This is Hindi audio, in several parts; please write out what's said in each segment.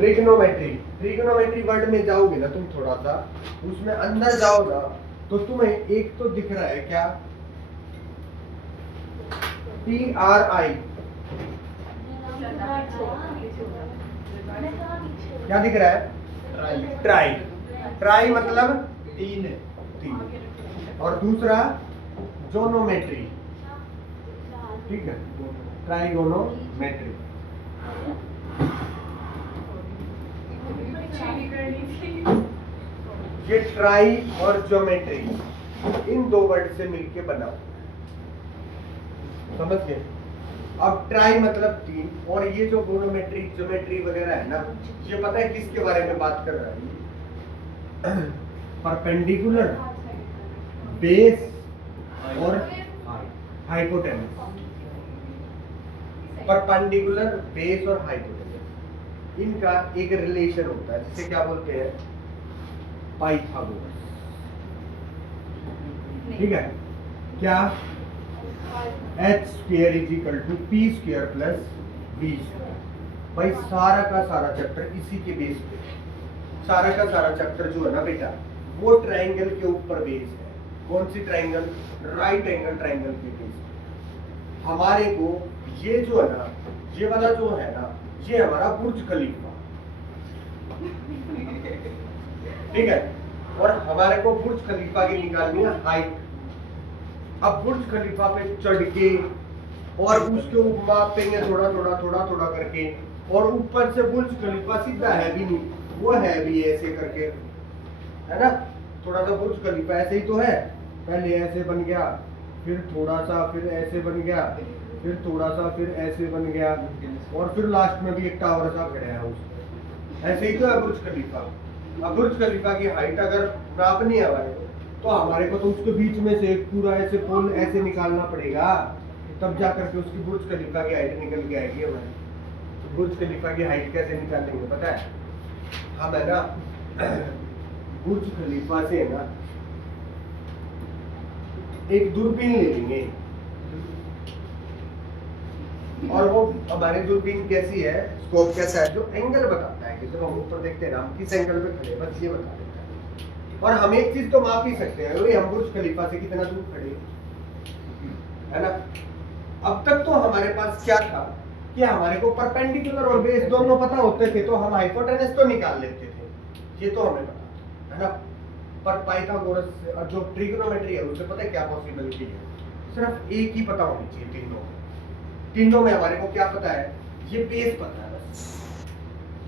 ट्रिग्नोमेट्री, ट्रिग्नोमेट्री वर्ड में जाओगे ना तुम, थोड़ा सा उसमें अंदर जाओ ना, तो तुम्हें एक तो दिख रहा है क्या, TRI, क्या दिख रहा है, ट्राई, ट्राई मतलब तीन, और दूसरा जोनोमेट्री, ठीक है, ट्राइगोनोमेट्री। ये ट्राई और ज्योमेट्री इन दो वर्ड से मिलके बनाओ, समझ गए। अब ट्राई मतलब तीन, और ये जो गोनोमेट्री ज्योमेट्री वगैरह है ना, ये पता है किसके बारे में बात कर रहा है, परपेंडिकुलर, बेस और हाइपोटेनस। परपेंडिकुलर, बेस और हाइपोटेनस, इनका एक रिलेशन होता है जिसे क्या बोलते हैं, पाइथागोरस, ठीक है। क्या, h² = p² + b²। भाई सारा का सारा चैप्टर इसी के बेस पे, सारा का सारा चैप्टर जो है ना बेटा, वो ट्रायंगल के ऊपर बेस है। कौन सी ट्रायंगल, राइट एंगल ट्रायंगल के बेस पे। हमारे को ये जो है ना, ये वाला जो है ना, ये हमारा बुर्ज खलीफा, ठीक है, और हमारे को बुर्ज खलीफा की निकालनी है हाइट। अब बुर्ज खलीफा पे चढ़ के और उसके ऊपर मापेंगे थोड़ा थोड़ा थोड़ा थोड़ा करके, और ऊपर से बुर्ज खलीफा सीधा है भी नहीं, वो है भी ऐसे करके, है ना, थोड़ा सा बुर्ज खलीफा ऐसे ही तो है, पहले ऐसे बन गया, फिर थोड़ा सा, फिर ऐसे बन गया, फिर थोड़ा सा, फिर ऐसे बन गया, और फिर लास्ट में भी एक टावर सा खड़ा है उसमें, ऐसे ही तो है बुर्ज खलीफा। अब बुर्ज खलीफा की हाइट अगर नापनी है हमारे को, तो हमारे को तो उसके बीच में से पूरा ऐसे पोल ऐसे निकालना पड़ेगा, तब जा करके उसकी बुर्ज खलीफा की हाइट निकल के आएगी हमारी। तो बुर्ज खलीफा की हाइट कैसे निकालेंगे पता है, हम है ना बुर्ज खलीफा से है ना एक दूरबीन ले लेंगे, और वो हमारी दूरबीन कैसी है, स्कोप कैसा है, जो एंगल बताता है कि जब हम ऊपर देखते हैं ना, हम किस एंगल पे खड़े, बस ये बता देता है। और हम एक चीज तो माप ही सकते हैं, वही हम बुर्ज खलीफा से कितना दूर खड़े, है ना। अब तक तो हमारे पास क्या था कि हमारे को परपेंडिकुलर और बेस दोनों पता होते थे, तो हम हाइपोटेनस तो निकाल लेते थे, ये तो हमें पता है ना। पर पाइथागोरस जो ट्रिग्नोमेट्री है, उससे पता है क्या पॉसिबिलिटी है, सिर्फ एक ही पता होनी चाहिए तीनों में हमारे को क्या पता है, ये बेस पता है बस,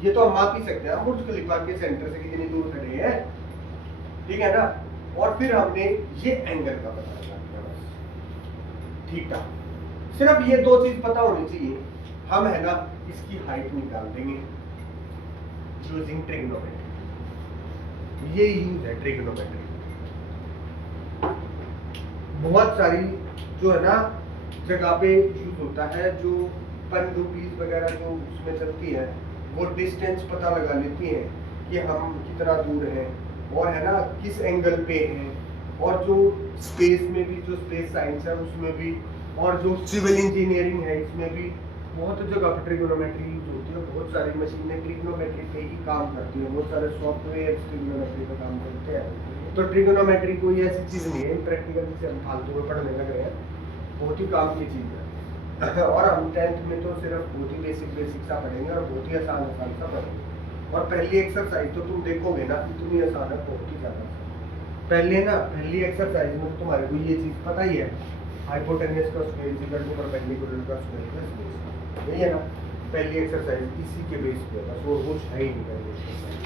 ये तो हम माप ही सकते हैं, हम बुर्ज खलीफा के सेंटर से कितनी दूर खड़े हैं, ठीक है ना। और फिर हमने ये एंगल का पता लगाया बस, ठीक है, सिर्फ ये दो चीज पता होनी चाहिए, हम है ना इसकी हाइट निकाल देंगे यूजिंग ट्रिग्नोमेट्री। ये यूज है ट्रिग्नोमेट्री, बहुत सारी जो है ना जगह पे यूज होता है, जो पनडुब्बीज वगैरह जो उसमें चलती है, वो डिस्टेंस पता लगा लेती है कि हम कितना दूर हैं, और है ना किस एंगल पे हैं, और जो स्पेस में भी, जो स्पेस साइंस है उसमें भी, और जो सिविल इंजीनियरिंग है इसमें भी बहुत जगह पर ट्रिग्नोमेट्री यूज होती है। बहुत सारी मशीनें ट्रिग्नोमेट्री पे ही काम करती है, बहुत सारे सॉफ्टवेयर ट्रिग्नोमेट्री पे काम करते हैं। तो ट्रिग्नोमेट्री कोई ऐसी चीज नहीं है प्रैक्टिकल जिसे हम फालतू में पढ़ने लग रहे हैं, बहुत ही काम की चीज है। और हम 10th में तो सिर्फ बहुत ही बेसिक सा पढ़ेंगे, और बहुत ही आसान सा पढ़ेंगे। और पहली एक्सरसाइज तो तुम देखोगे ना इतनी आसान है, बहुत ही ज्यादा। पहली एक्सरसाइज में तो तुम्हारे को ये चीज पता ही है, हाइपोटेनस का स्क्वायर इक्वल टू परपेंडिकुलर का स्क्वायर प्लस बेस, यही है ना पहली एक्सरसाइज, इसी के बेस पे बस, और कुछ है ही नहीं पहली एक्सरसाइज।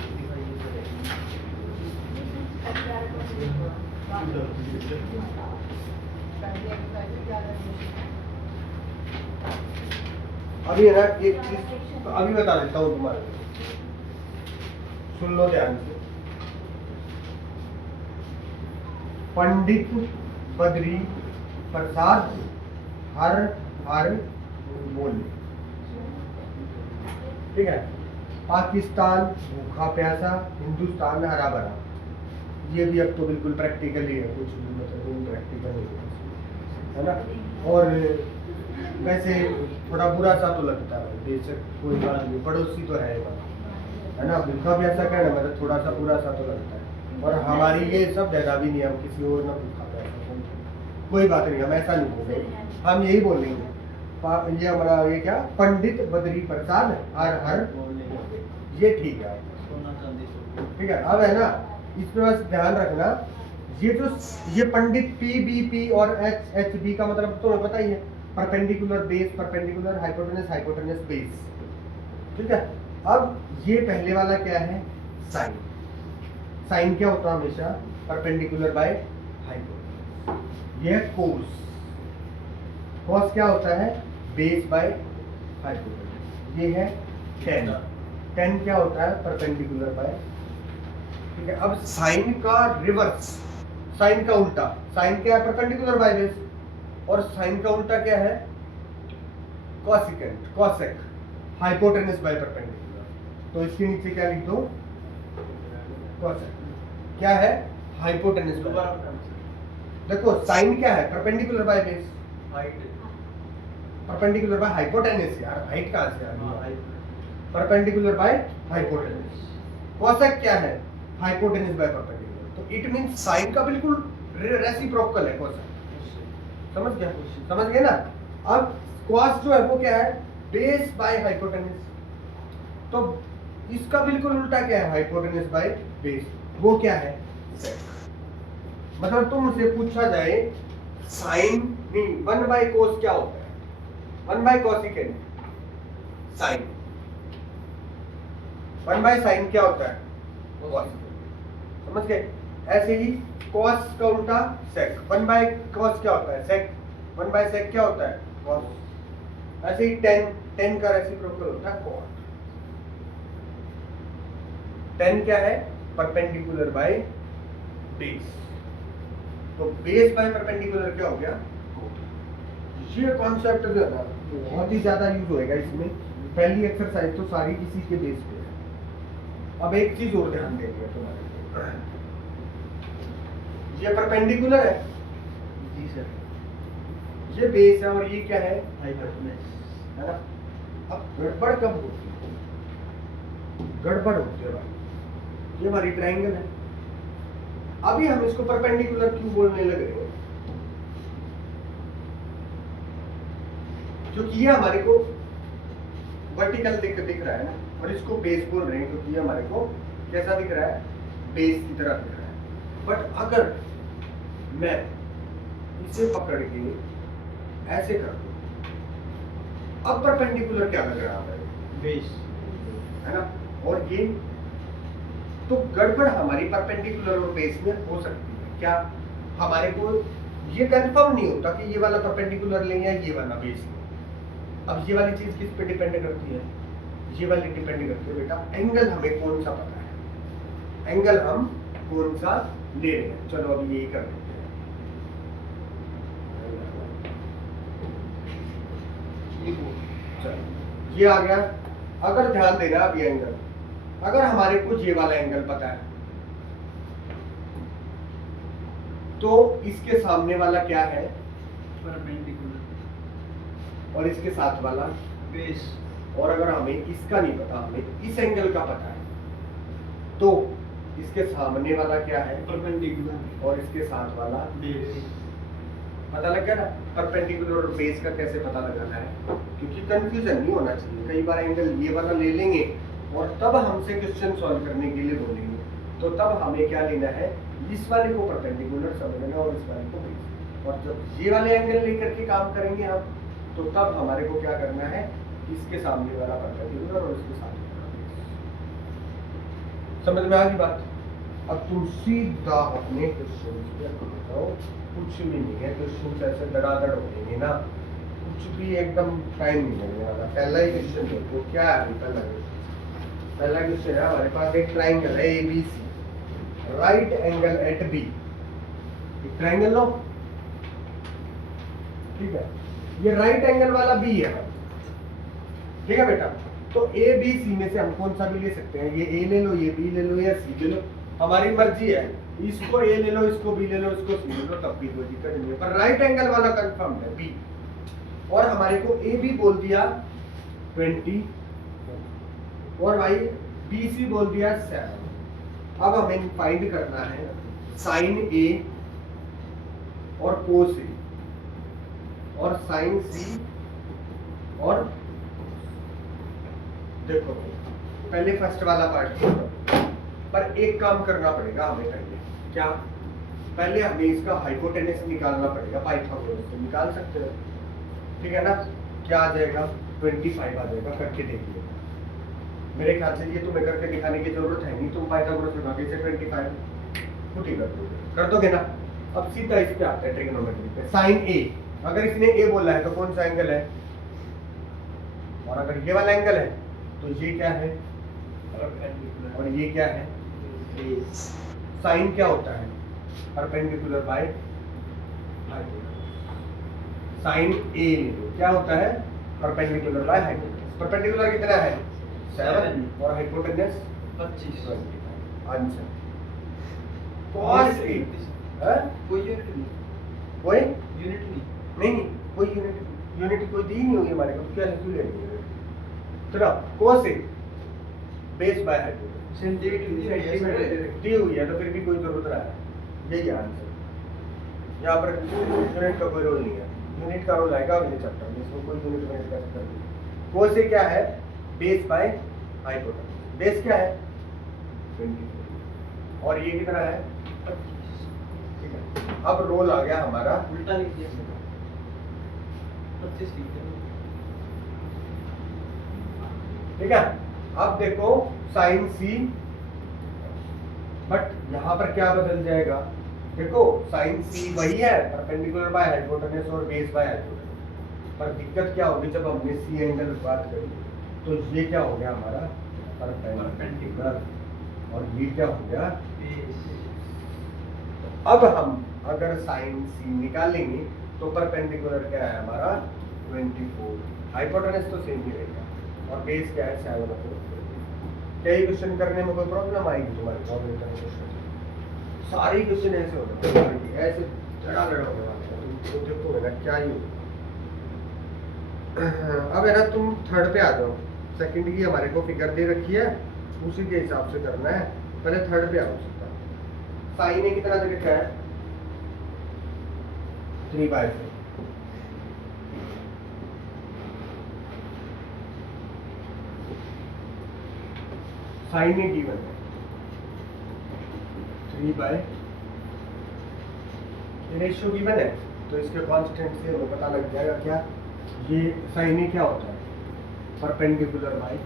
अभी है ना एक चीज तो अभी बता देता हूँ तुम्हारे को, सुन लो ध्यान से। पंडित बद्री प्रसाद हर हर बोले, ठीक है। पाकिस्तान भूखा प्यासा, हिंदुस्तान हरा भरा। ये भी अब तो बिल्कुल प्रैक्टिकल ही है, कुछ भी मतलब प्रैक्टिकल है ना। और वैसे थोड़ा बुरा सा तो लगता है, बेशक कोई बात नहीं, पड़ोसी तो है बात, है ना, भूखा प्यासा कहना मतलब थोड़ा सा पूरा सा तो लगता है, और हमारी ये सब जगह भी नहीं, हम किसी और ना भूखा प्यासा समझे। कोई बात नहीं, हम ऐसा नहीं बोल रहे, हम यही बोलेंगे ये हमारा ये क्या पंडित बद्री प्रसाद हर हर, ये ठीक है, ठीक है। अब है ना, इसमें बस ध्यान रखना, ये जो ये पंडित पी और एच बी का मतलब तुम्हें पता ही है, perpendicular base, perpendicular hypotenuse, hypotenuse base, ठीक है। अब ये पहले वाला क्या है, साइन। साइन क्या होता है हमेशा, परपेंडिकुलर बाय हाइपोटेनस। ये है कोस। कॉस क्या होता है, बेस बाय हाइपोटेनस। ये है टेन। टेन क्या होता है, परपेंडिकुलर बाय, ठीक है। अब साइन का रिवर्स, साइन का उल्टा, साइन क्या है, परपेंडिकुलर बाय बेस, और साइन का उल्टा क्या है, cosecant, cosec, hypotenuse by perpendicular. तो इसके नीचे क्या लिख दो, कॉसेक क्या है, हाइपोटेनस बाय। देखो साइन क्या है, perpendicular by base, perpendicular by hypotenuse, यार हाइट कहां से आ गई, परपेंडिकुलर बाय हाइपोटेनस। कॉसेक क्या है, हाइपोटेनस बाय परपेंडिकुलर। तो इट मींस साइन का बिल्कुल रेसिप्रोकल है कॉसेक, समझ गया, समझ गए ना। अब कॉस जो है वो क्या है, बेस बाय हाइपोटेनस, तो इसका बिल्कुल उल्टा क्या है, हाइपोटेनस बाय बेस, वो क्या है, सेक। मतलब तुमसे पूछा जाए साइन नहीं, 1 बाय कोस क्या होता है, 1 by cosecant sine, 1 by sine क्या होता है, कोसिकेंट, समझ गए। ऐसे ही कॉस का उल्टा सेक, 1 बाय कॉस क्या होता है, सेक, 1 बाय सेक क्या होता है, कॉस। ऐसे ही टेन, टेन का रेसिप्रोकल होता है कॉट। टेन क्या है, परपेंडिकुलर बाय बेस, तो बेस बाय परपेंडिकुलर क्या हो गया, ये कॉन्सेप्ट जो है ना बहुत ही ज्यादा यूज होएगा इसमें। पहली एक्सरसाइज तो सारी इसी के बेस पे है। अब एक चीज और ध्यान देंगे तुम्हारे, ये परपेंडिकुलर है जी सर, ये बेस है, और ये क्या है, हाइपोटेनस, है ना। अब गड़बड़ कब होती है, गड़बड़ होती है भाई, ये हमारी ट्रायंगल है। अभी हम इसको परपेंडिकुलर क्यों बोलने लग रहे हैं, क्योंकि ये हमारे को वर्टिकल दिख रहा है ना, और इसको बेस बोल रहे हैं क्योंकि ये हमारे को कैसा दिख रहा है, बेस की तरह दिख रहा है। बट अगर मैं इसे पकड़ के ऐसे कर दूं, अब परपेंडिकुलर क्या लग रहा है, बेस, है ना। और ये तो गड़बड़ हमारी परपेंडिकुलर और बेस में हो सकती है। क्या हमारे को ये कंफर्म नहीं होता कि ये वाला परपेंडिकुलर लें या ये वाला बेस लें। अब ये वाली चीज किस पे डिपेंड करती है, ये वाली डिपेंड करती है बेटा, एंगल हमें कौन सा पता है, एंगल हम कौन सा ले रहे हैं। चलो अभी यही कर लेते हैं, चलो ये आ गया। अगर ध्यान देना अभी एंगल, अगर हमारे को ये वाला एंगल पता है तो इसके सामने वाला क्या है, परपेंडिकुलर, और इसके साथ वाला बेस, और अगर हमें इसका नहीं पता, हमें इस एंगल का पता है, तो इसके सामने वाला क्या है, परपेंडिकुलर, और इसके साथ वाला बेस। पता लग गया ना। परपेंडिकुलर और बेस का कैसे पता लगाना है, क्योंकि कंफ्यूजन नहीं होना चाहिए। कई बार एंगल ये वाला ले लेंगे और तब हमसे क्वेश्चन सॉल्व करने के लिए बोलेंगे, तो तब हमें क्या लेना है, इस वाले को परपेंडिकुलर समझना और इस वाले को बेस। और जब ये वाले एंगल लेकर के काम करेंगे हम, तो तब हमारे को क्या करना है, इसके सामने वाला परपेंडिकुलर और इसके सामने वाला बेस। समझ में आ गई बात। अब तुम सीधा अपने क्वेश्चन पे जाओ, कुछ भी नहीं है, क्वेश्चन ऐसे धड़ाधड़ हो जाएंगे ना, कुछ भी एकदम टाइम नहीं लगने वाला। पहला ही क्वेश्चन देखो क्या है, पहला क्वेश्चन है हमारे पास, एक ट्राइंगल है ABC, right angle at B, एक ट्राइंगल लो, ठीक है। ये राइट एंगल वाला B है, ठीक है बेटा। तो ABC में से हम कौन सा भी ले सकते हैं, ये A ले लो, ये B ले लो, या C ले लो, हमारी मर्जी है। इसको A ले लो, इसको B ले लो, इसको C ले लो, तब भी कोई दिक्कत नहीं है। पर राइट एंगल वाला कंफर्म है B, और हमारे को AB बोल दिया 20, और भाई BC बोल दिया 7। अब हमें फाइंड करना है साइन A और कोस A और साइन C और देखो पहले फर्स्ट वाला पार्ट पर एक काम करना पड़ेगा हमें पहले। क्या? पहले हमें इसका हाइपोटेनस निकालना पड़ेगा। पाइथागोरस से निकाल सकते हो, ठीक है ना? क्या आ जाएगा? 25 आ जाएगा। करके देखिए, मेरे ख्याल से ये तुम्हें करके दिखाने की जरूरत है नहीं, तुम पाइथागोरस लगा के इसे 25 खुद ही कर दोगे ना। अब सीधा इस पे आते हैं ट्रिग्नोमेट्री पे। साइन ए, अगर इसने ए बोला है तो कौन सा एंगल है? और अगर ये वाला एंगल है तो ये क्या है और ये क्या है? साइन क्या होता है? Perpendicular by hypotenuse. Sign A क्या होता है? Perpendicular by hypotenuse. परपेंडिकुलर कितना है? 7 और हाइपोटेनस 25। आंसर cos ए कोई यूनिट नहीं, कोई यूनिट नहीं। नहीं कोई यूनिट कोई दी नहीं हुई हमारे को, क्या क्यों लेनी है? चलो cos A base by hypotenuse centimetre दी हुई है तो फिर भी कोई जरूरत रहा है। यही आंसर। यहाँ पर यूनिट का कोई रोल नहीं है, यूनिट का रोल आएगा अगले चैप्टर में, इसमें कोई यूनिट में का चक्कर नहीं। cos ए क्या है? Base by hypotenuse. बेस क्या है? 24 और ये कितना है? 25। ठीक है। अब रोल आ गया हमारा, उल्टा लिख दिया 25 लिख दिया। ठीक है। अब देखो साइन सी, बट यहाँ पर क्या बदल जाएगा? देखो साइन सी वही है, परपेंडिकुलर बाय हाइपोटेनस और बेस बाय हाइपोटेनस। पर दिक्कत क्या होगी जब हमने सी एंगल बात करी, तो ये क्या हो गया हमारा? परपेंडिकुलर, और ये क्या हो गया? अब हम अगर साइन सी निकालेंगे तो परपेंडिकुलर क्या है हमारा? 24। हाइपोटेनस तो सेम ही रहेगा और बेस क्या है? 7। कई क्वेश्चन करने में कोई प्रॉब्लम आएगी तुम्हारे? सारे क्वेश्चन ऐसे होने वाले, ऐसे लड़ा होने वाले हैं, तो देखो है ना क्या ही होगा। अब है ना तुम थर्ड पे आ जाओ। सेकंड की हमारे को फिगर दे रखी है, उसी के हिसाब से करना है। पहले थर्ड पे आओ। साइन ए कितना दे रखा है? 3/4। साइन ए गिवन है 3/, रेशियो गिवन है तो इसके कांस्टेंट से हमें पता लग जाएगा क्या? ये साइन ए क्या होता है? Perpendicular by.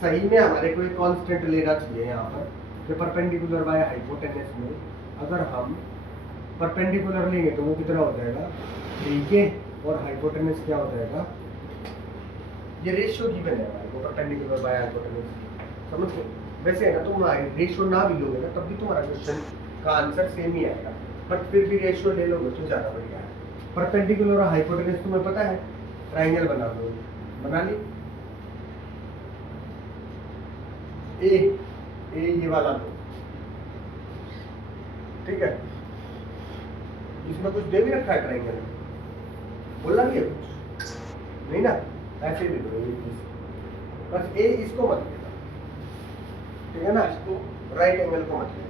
सही में हमारे को एक कांस्टेंट लेना चाहिए यहाँ पर कि परपेंडिकुलर बाय हाइपोटेनस में अगर हम परपेंडिकुलर लेंगे तो वो कितना हो जाएगा? 3 और हाइपोटेनस क्या हो जाएगा? ये रेशियो गिवन है हमारे को, परपेंडिकुलर बाय हाइपोटेनस। समझ गए? वैसे है ना, तुम रेशियो ना भी लोगे ना तब भी तुम्हारा क्वेश्चन का आंसर सेम ही आएगा, बट फिर भी रेशियो ले लोगे तो ज़्यादा बढ़िया है। परपेंडिकुलर और हाइपोटेनस तुम्हें पता है, ट्राइंगल बना लो, बना ली। ए ये वाला लो, ठीक है? इसमें कुछ दे भी रखा है ट्राइंगल में, बोलना नहीं है कुछ नहीं ना, ऐसे ही दे दो। बस ए इसको मत लेना, ठीक है ना? इसको राइट एंगल को मत लेना।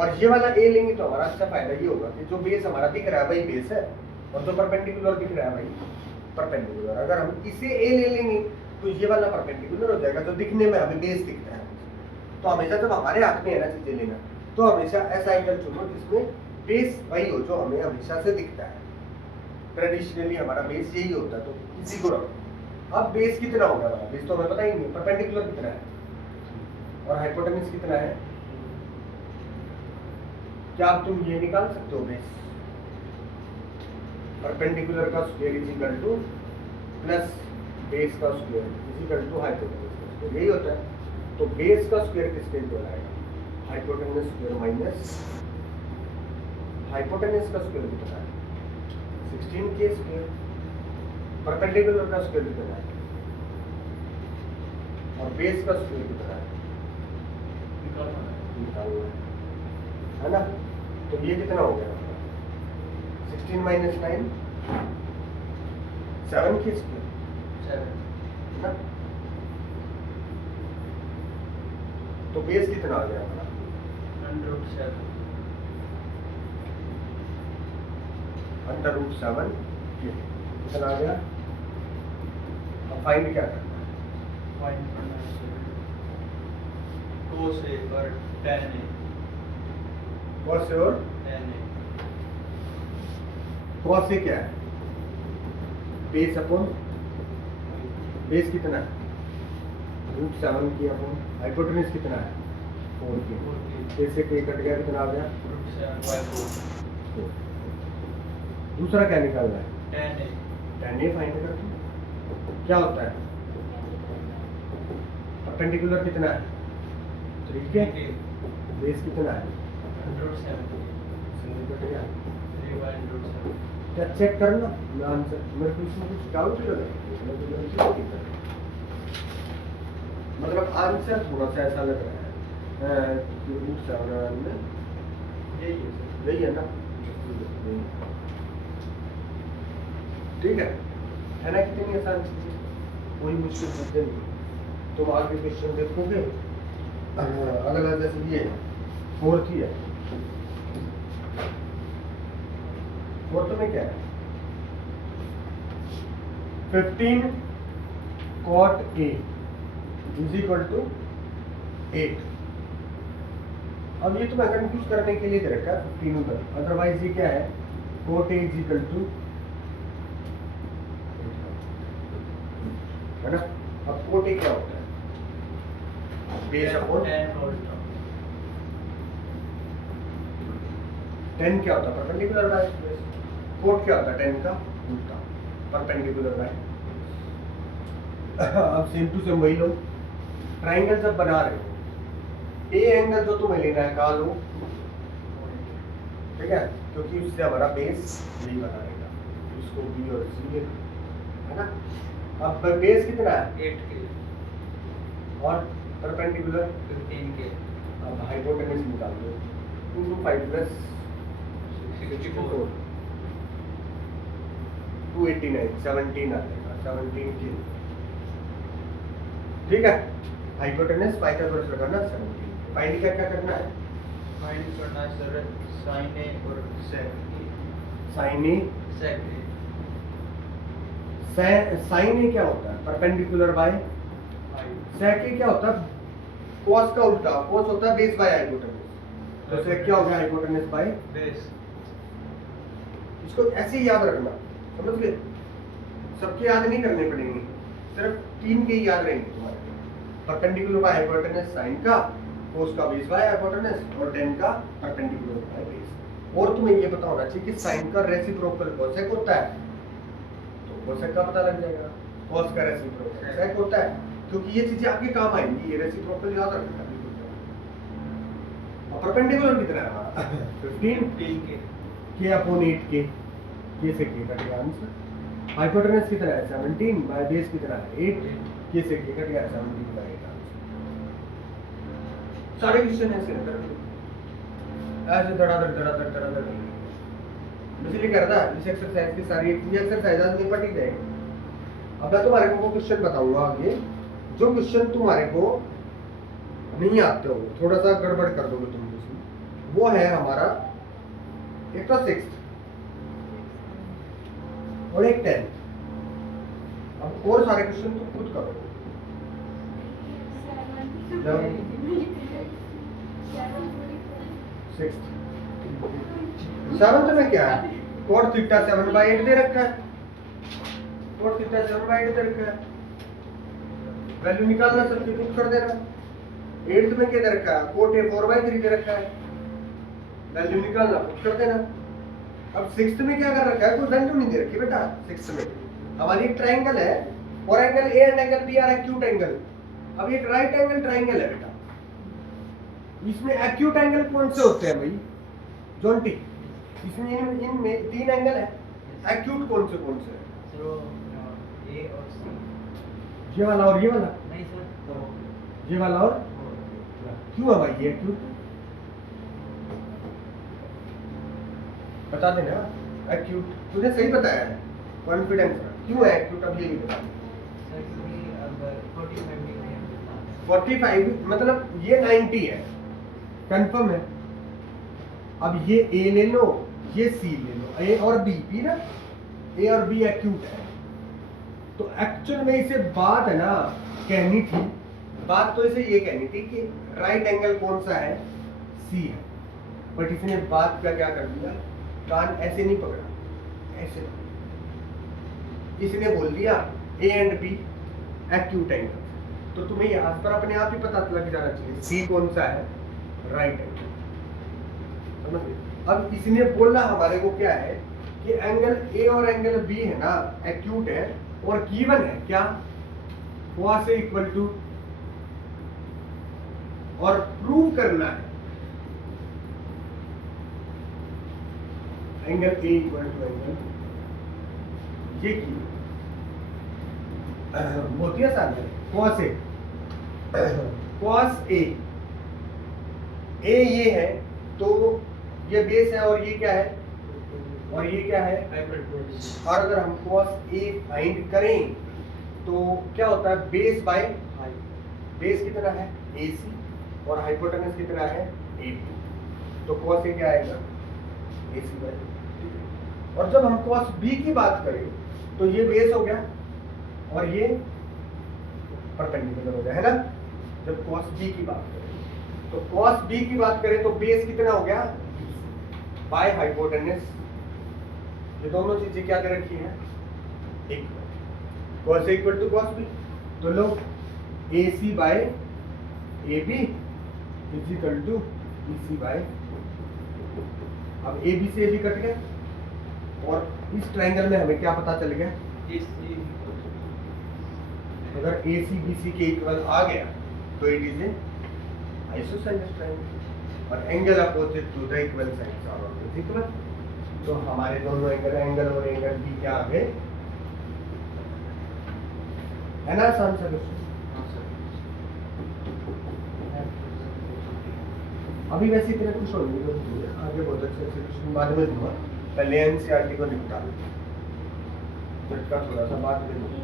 और ये वाला ए लेंगे तो हमारा अच्छा फायदा ये होगा कि जो बेस हमारा दिख रहा है वही बेस है और जो परपेंडिकुलर दिख रहा है वही परपेंडिकुलर। अगर हम इसे ए ले लेंगे तो ये वाला परपेंडिकुलर हो जाएगा जो दिखने में हमें बेस दिखता है। तो हमेशा जब हमारे हाथ में है ना चीजें लेना, तो हमेशा ऐसा एंगल चुनो जिसमें बेस वही हो जो हमें हमेशा से दिखता है। ट्रेडिशनली हमारा बेस यही होता है, तो इसी को रखो। अब बेस कितना होगा हमारा? बेस तो हमें पता ही नहीं, परपेंडिकुलर कितना है और हाइपोटेनस कितना है। क्या अब तुम ये निकाल सकते हो? बेस परपेंडिकुलर का square is equal to plus base का square is equal to hypotenuse का स्क्वायर, यही होता है। तो बेस का स्क्वायर किसके इक्वल आएगा? हाइपोटेनस स्क्वायर माइनस हाइपोटेनस का स्क्वायर कितना है? 16 के स्क्वायर। परपेंडिकुलर का स्क्वायर कितना है और बेस का स्क्वायर कितना है? निकालना है ना? तो ये कितना हो गया? 16 माइनस 9 7 के स्क्वायर, है ना? तो बेस कितना आ गया हमारा? √7 कितना आ गया? अब फाइंड क्या करना है? फाइंड करना है cos A और tan A। cos से और tan A cos से क्या है? बेस अपॉन बेस कितना है? √7 की अपॉन हाइपोटेन्यूज कितना है? 4 की। 4 की। बेस से k कट गया, कितना आ गया? √7/4 दूसरा क्या निकालना है? tan A। tan A find कर दो। क्या होता है? परपेंडिकुलर कितना है? 3 के। बेस कितना है? √7 सिंगल कट गया। 3/√7। क्या चेक करना मैं आंसर, मेरे को इसमें कुछ डाउट लगा, मतलब आंसर थोड़ा सा ऐसा लग रहा है कि √7 में यही है ना? ठीक है ना? कितनी आसान चीज है, कोई मुश्किल मुद्दे नहीं। तुम आगे क्वेश्चन देखोगे, अगला जैसे ये 4th ही है। 4th में क्या है? 15 cot A is equal to 8। अब ये तुम्हें कंफ्यूज करने के लिए दे रखा है 15 उधर, अदरवाइज ये क्या है? cot A is equal to, है ना? अब cot A क्या होता है? बेस अपॉन tan क्या होता है? Perpendicular by base. cot क्या होता है? tan का उल्टा, परपेंडिकुलर बाय। अब सेम टू सेम वही लो, ट्राइंगल जब बना रहे हो, ए एंगल जो तुम्हें लेना है कहाँ लो, ठीक है? क्योंकि उससे हमारा बेस यही बना रहेगा, इसको बी और सी ले, है ना? अब बेस कितना है? 8 के और परपेंडिकुलर 15 के। अब हाइपोटेन्यूज निकाल दो, 2 to 5 प्लस 64 289 17 आ जाएगा, 17 के। ठीक है? हाइपोटेन्यूज पाइथागोरस लगाना 17। फाइंड क्या क्या करना है? फाइंड करना है सर sin A और sec A। Sine A, sec A sine A क्या होता है? Perpendicular by. 5 सेक ए क्या होता है? cos का उल्टा, cos होता है बेस बाय हाइपोटेन्यूज, तो सेक क्या हो गया? Hypotenuse by base. इसको ऐसे ही याद रखना, समझ गए? सबके याद नहीं करने पड़ेंगे, सिर्फ 3 के ही याद रहेंगे तुम्हारे। परपेंडिकुलर बाय हाइपोटेन्यूज साइन का, cos का बेस बाय हाइपोटेन्यूज और tan का परपेंडिकुलर बाय बेस। और तुम्हें ये पता होना चाहिए कि साइन का रेसिप्रोकल कोसेक होता है, तो कोसेक का पता लग जाएगा। cos का रेसिप्रोकल सेक होता है, क्योंकि ये चीजें आपके काम आएंगी, ये रेसिप्रोकल याद रखना। और परपेंडिकुलर कितना है हमारा? 15 के अपॉन 8 के, से के कट गया आंसर। हाइपोटेन्यूज कितना है? 17 बाय बेस कितना है? 8 के से के कट गया 17 बाय 8 आंसर। सारे क्वेश्चन ऐसे कर दो, ऐसे धड़ाधड़ इसलिए करता है इस एक्सरसाइज की सारी ये एक्सरसाइज आज निपट ही जाएगी। अब मैं तुम्हारे को क्वेश्चन बताऊंगा आगे, जो क्वेश्चन तुम्हारे को नहीं आते हो, थोड़ा सा गड़बड़ कर दोगे तुम उसमें, वो है हमारा एक तो 6th और एक 10th। अब और सारे क्वेश्चन तुम खुद करो। 7th में क्या है? cot थीटा 7/8 दे रखा है, cot थीटा 7/8 दे रखा है, वैल्यू निकालना, सब्स्टिट्यूट कर देना। 8th में क्या दे रखा है? cot A 4/3 दे रखा है, वैल्यू निकालना, पुट कर देना। अब 6th में क्या कर रखा है? कोई वैल्यू नहीं दे रखी बेटा। 6th में हमारी एक ट्राइंगल है और angle A and angle B are acute angle. अब एक राइट एंगल ट्राइंगल है बेटा, इसमें एक्यूट एंगल कौन से होते हैं भाई? जॉन्टी, इसमें इनमें 3 एंगल है, एक्यूट कौन से हैं? सर A और C। ये वाला और ये वाला? नहीं सर, ये वाला और क्यों है भाई ये एक्यूट? बता देना। एक्यूट तूने सही बताया है, कॉन्फिडेंस क्यों है एक्यूट? अब ये भी बता। सर क्योंकि अगर 45 डिग्री 45 मतलब ये 90 है, कंफर्म है। अब ये ए ले लो, ये सी ले लो, ए और बी ना, ए और बी एक्यूट है। तो एक्चुअल में इसे बात है ना कहनी थी, बात तो इसे ये कहनी थी कि राइट एंगल कौन सा है, सी है। बट इसने बात का क्या कर दिया, कान ऐसे नहीं पकड़ा, ऐसे इसने बोल दिया A and B acute angle. तो तुम्हें यहाँ पर अपने आप ही पता लग जाना चाहिए सी कौन सा है, राइट एंगल। समझ गए? अब इसने बोला हमारे को क्या है कि एंगल ए और एंगल बी है ना एक्यूट है और गिवन है क्या, cos से इक्वल टू, और प्रूव करना है angle A equal to angle ये की बहुत ही आसान है। cos ए, cos ए ये है तो ये बेस है और ये क्या है, और ये क्या है हाइपोटेन्यूज। और अगर हम cos ए फाइंड करें तो क्या होता है, बेस बाय हाइट, बेस कितना है AC और हाइपोटेन्यूज कितना है AB, तो cos ए क्या आएगा AC बाय। और जब हम cos B की बात करें तो ये बेस हो गया और ये परपेंडिकुलर हो गया है ना। जब cos B की बात करें तो cos B की बात करें तो बेस कितना हो गया बाय हाइपोटेन्यूज। ये दोनों चीजें क्या कर रखी है, equal. cos A equal to cos B, तो लो AC by AB is equal to BC by. अब AB से AB कट गया और इस ट्रायंगल में हमें क्या पता चल गया, अगर AC BC के इक्वल आ गया तो it is a isosceles triangle और angle opposite to the equal sides are always equal. तो हमारे दोनों एंगल और एंगल बी क्या आ गए, है ना आसान सा क्वेश्चन। अभी वैसे इतने खुश होंगे तो आगे बहुत अच्छे अच्छे क्वेश्चन बाद में दूंगा, पहले एनसीईआरटी को निपटा लो, झटका थोड़ा सा बाद में दूंगा।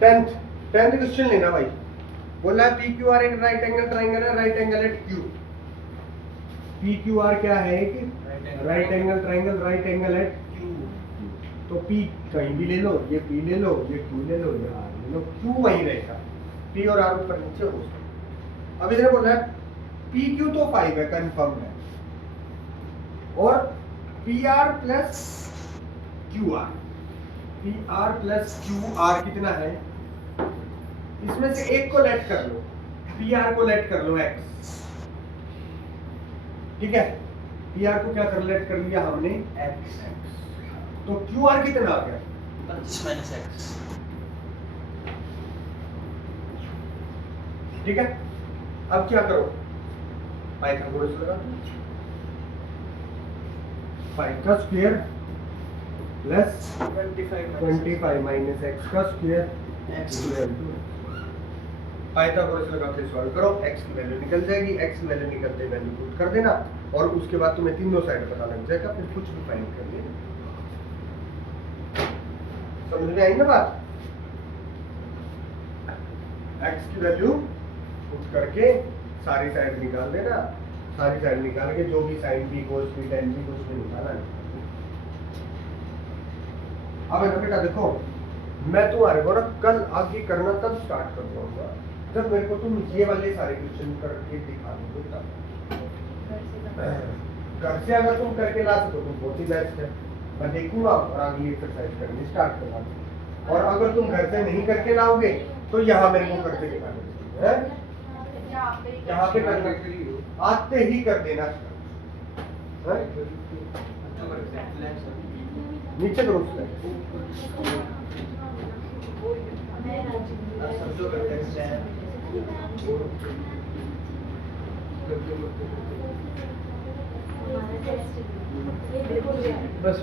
टेंथ क्वेश्चन लेना भाई, बोला पी क्यू आर एक राइट एंगल ट्राइंगल है, right angle at Q. P Q R क्या है, एक right angle triangle, right angle at Q. तो पी कहीं भी ले लो, ये पी ले लो, ये क्यू ले लो, ये आर ले लो, क्यू वहीं रहेगा, पी और आर ऊपर नीचे हो सकता। अब इधर बोला है पी क्यू तो 5 है, कंफर्म है, और P R plus Q R, P R plus Q R कितना है, इसमें से एक को लेट कर लो, पी आर को लेट कर लो x, ठीक है। पी आर को क्या कर लेट कर लिया हमने x, तो क्यू आर कितना आ गया 25 - x। ठीक है। अब क्या करो, पाइथागोरस लगा, 5 का स्क्वायर प्लस 25 माइनस x का स्क्वायर x टू पाइथागोरस लगा के सॉल्व करो, x की वैल्यू निकल जाएगी, x की वैल्यू निकलते वैल्यू पुट कर देना और उसके बाद तुम्हें तीनों साइड पता लग जाएगा, फिर कुछ भी फाइंड कर लेना। समझ में आई ना बात, x की वैल्यू पुट करके सारी साइड निकाल देना, सारी साइड निकाल के जो भी sign b cos b tan b कुछ भी निकालना। अब है बेटा देखो, मैं तुम्हारे को ना कल आगे करना तब स्टार्ट कर दूंगा जब मेरे को तुम ये वाले सारे क्वेश्चन करके दिखा दोगे तब। घर से अगर तुम करके ला सको तो बहुत ही बेस्ट है, मैं देखूंगा और अगली एक्सरसाइज करनी स्टार्ट करवा दूंगा। और अगर तुम घर से नहीं करके लाओगे तो यहाँ मेरे को करके दिखा दो, यहाँ पे करना, आते ही कर देना स्टार्ट, नीचे करो बस